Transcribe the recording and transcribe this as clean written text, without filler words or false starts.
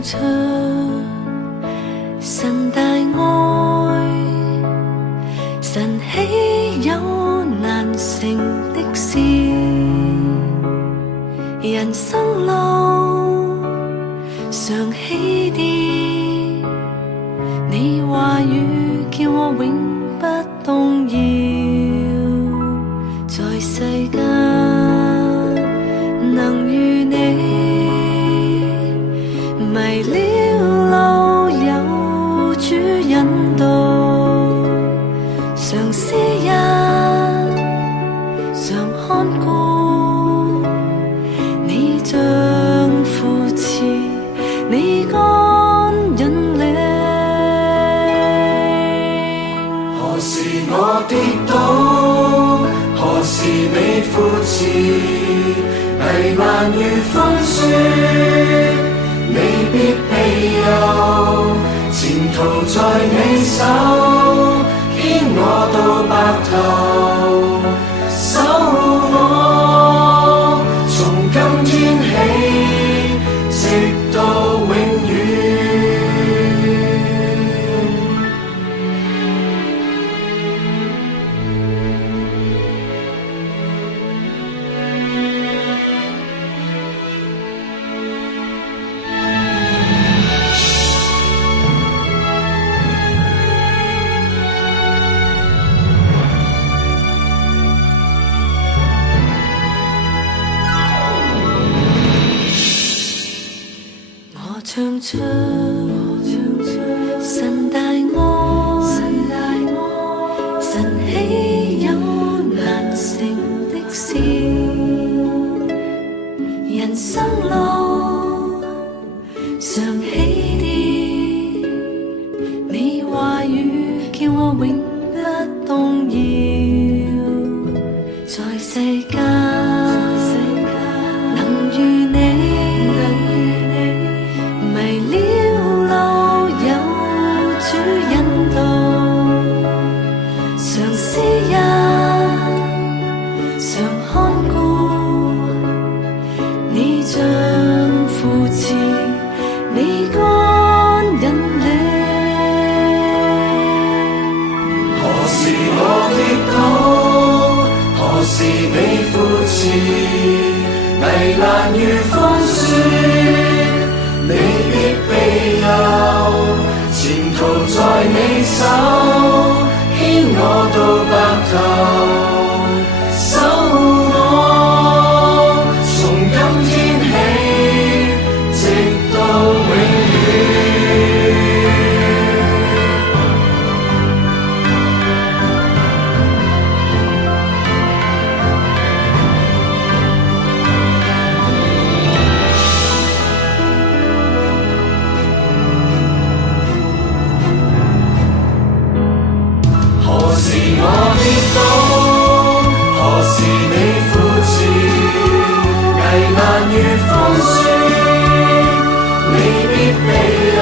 唱出神大愛，神豈有難成的事？人生路常起跌，你話語叫我永不動搖，在世間能與你迷了路，有主引導，常思人，常看顧，你像扶持，你竿引領。何時我跌倒，何時你扶持，危難與風雪，你必庇佑，前途在你手，牽我到白頭，守我，從今天起，直到永遠。我唱出神大愛，神豈有難成的事？人生路常起跌，你話語叫我永不動搖，在世間能與你迷了路，有主引導，常思人，常看顧，你像扶持，你竿引領。何時我跌倒，何時你扶持，危難與風雪，你必庇佑，前途在你手，牽我到白頭，守我，從今天起，直到永遠。何時我跌倒，何時你扶持，危難與風雪，你必庇佑，